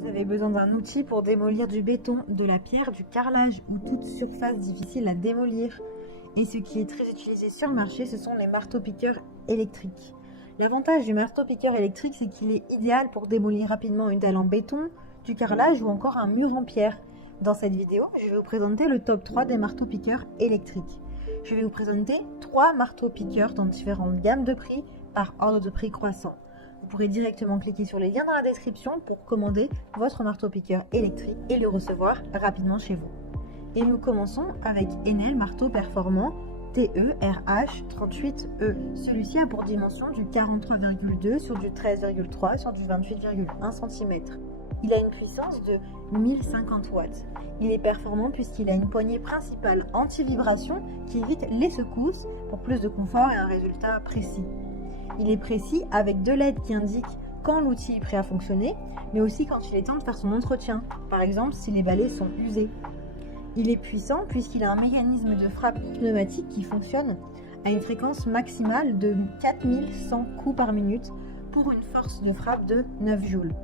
Vous avez besoin d'un outil pour démolir du béton, de la pierre, du carrelage ou toute surface difficile à démolir. Et ce qui est très utilisé sur le marché, ce sont les marteaux-piqueurs électriques. L'avantage du marteau-piqueur électrique, c'est qu'il est idéal pour démolir rapidement une dalle en béton, du carrelage ou encore un mur en pierre. Dans cette vidéo, je vais vous présenter le top 3 des marteaux-piqueurs électriques. Je vais vous présenter 3 marteaux-piqueurs dans différentes gammes de prix par ordre de prix croissant. Vous pourrez directement cliquer sur les liens dans la description pour commander votre marteau-piqueur électrique et le recevoir rapidement chez vous. Et nous commençons avec Enel Marteau Performant TERH38E. Celui-ci a pour dimension du 43,2 sur du 13,3 sur du 28,1 cm. Il a une puissance de 1050 watts. Il est performant puisqu'il a une poignée principale anti-vibration qui évite les secousses pour plus de confort et un résultat précis. Il est précis avec 2 LED qui indiquent quand l'outil est prêt à fonctionner, mais aussi quand il est temps de faire son entretien, par exemple si les balais sont usés. Il est puissant puisqu'il a un mécanisme de frappe pneumatique qui fonctionne à une fréquence maximale de 4100 coups par minute pour une force de frappe de 9 joules.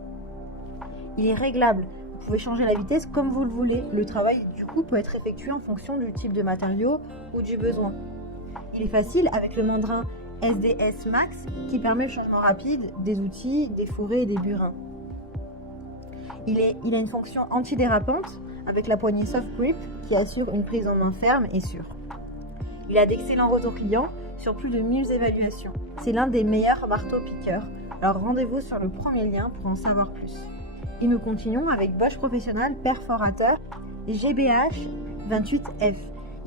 Il est réglable, vous pouvez changer la vitesse comme vous le voulez. Le travail du coup peut être effectué en fonction du type de matériau ou du besoin. Il est facile avec le mandrin SDS Max qui permet le changement rapide des outils, des fourrés et des burins. Il a une fonction antidérapante avec la poignée soft grip qui assure une prise en main ferme et sûre. Il a d'excellents retours clients sur plus de 1000 évaluations. C'est l'un des meilleurs marteaux-piqueurs, alors rendez-vous sur le premier lien pour en savoir plus. Et nous continuons avec Bosch Professional Perforateur GBH28F.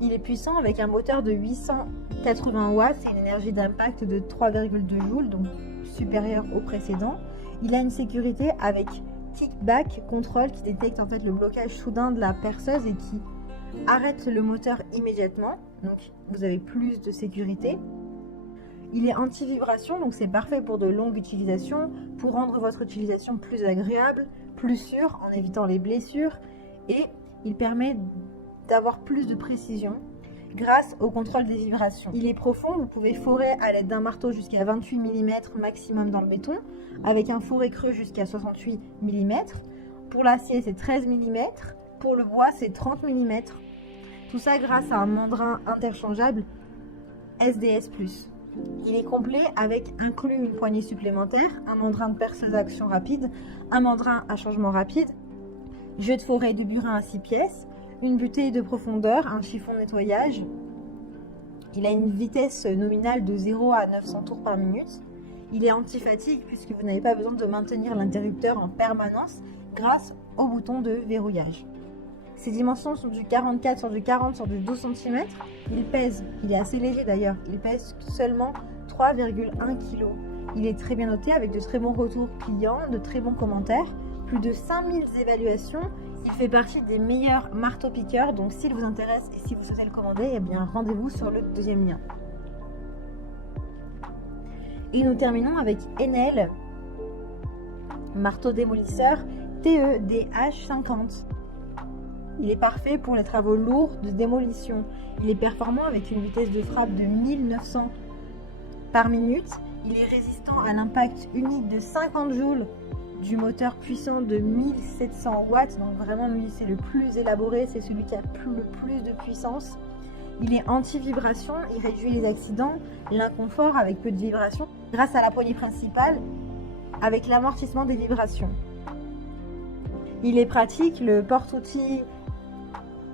Il est puissant avec un moteur de 880 watts et une énergie d'impact de 3,2 joules, donc supérieure au précédent. Il a une sécurité avec kickback control qui détecte en fait le blocage soudain de la perceuse et qui arrête le moteur immédiatement. Donc vous avez plus de sécurité. Il est anti-vibration, donc c'est parfait pour de longues utilisations, pour rendre votre utilisation plus agréable, plus sûre en évitant les blessures, et il permet d'avoir plus de précision grâce au contrôle des vibrations. Il est profond, vous pouvez fourrer à l'aide d'un marteau jusqu'à 28 mm maximum dans le béton, avec un fourré creux jusqu'à 68 mm. Pour l'acier, c'est 13 mm, pour le bois, c'est 30 mm. Tout ça grâce à un mandrin interchangeable SDS+. Il est complet avec inclus une poignée supplémentaire, un mandrin de perceuse à action rapide, un mandrin à changement rapide, jeu de forêt de burin à 6 pièces, une butée de profondeur, un chiffon de nettoyage. Il a une vitesse nominale de 0 à 900 tours par minute. Il est anti-fatigue puisque vous n'avez pas besoin de maintenir l'interrupteur en permanence grâce au bouton de verrouillage. Ses dimensions sont du 44 sur du 40 sur du 12 cm. Il est assez léger d'ailleurs, il pèse seulement 3,1 kg. Il est très bien noté avec de très bons retours clients, de très bons commentaires, plus de 5000 évaluations. Il fait partie des meilleurs marteaux-piqueurs, donc s'il vous intéresse et si vous souhaitez le commander, eh bien rendez-vous sur le deuxième lien. Et nous terminons avec Enel Marteau Démolisseur TEDH50. Il est parfait pour les travaux lourds de démolition. Il est performant avec une vitesse de frappe de 1900 par minute. Il est résistant à l'impact unique de 50 joules du moteur puissant de 1700 watts. Donc vraiment, lui, c'est le plus élaboré. C'est celui qui a le plus de puissance. Il est anti-vibration. Il réduit les accidents, l'inconfort avec peu de vibrations grâce à la poignée principale avec l'amortissement des vibrations. Il est pratique. Le porte-outils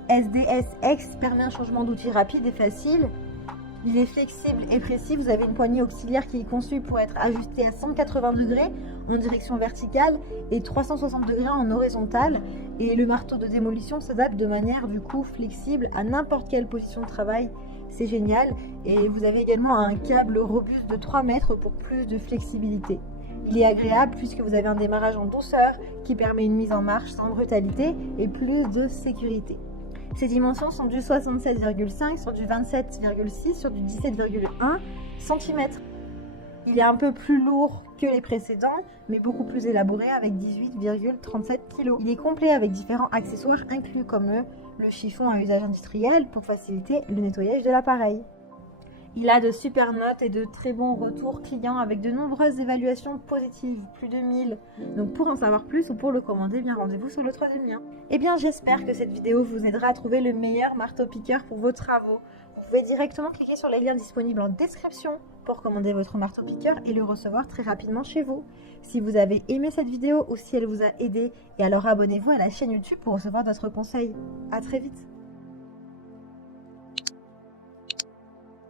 SDSX permet un changement d'outil rapide et facile. Il est flexible et précis. Vous avez une poignée auxiliaire qui est conçue pour être ajustée à 180 degrés en direction verticale et 360 degrés en horizontale. Et le marteau de démolition s'adapte de manière du coup flexible à n'importe quelle position de travail. C'est génial. Et vous avez également un câble robuste de 3 mètres pour plus de flexibilité. Il est agréable puisque vous avez un démarrage en douceur qui permet une mise en marche sans brutalité et plus de sécurité. Ses dimensions sont du 67,5 sur du 27,6 sur du 17,1 cm. Il est un peu plus lourd que les précédents, mais beaucoup plus élaboré avec 18,37 kg. Il est complet avec différents accessoires inclus comme le chiffon à usage industriel pour faciliter le nettoyage de l'appareil. Il a de super notes et de très bons retours clients avec de nombreuses évaluations positives, plus de 1000. Donc pour en savoir plus ou pour le commander, bien rendez-vous sur le 3e lien. Eh bien j'espère que cette vidéo vous aidera à trouver le meilleur marteau-piqueur pour vos travaux. Vous pouvez directement cliquer sur les liens disponibles en description pour commander votre marteau-piqueur et le recevoir très rapidement chez vous. Si vous avez aimé cette vidéo ou si elle vous a aidé, et alors abonnez-vous à la chaîne YouTube pour recevoir d'autres conseils. À très vite.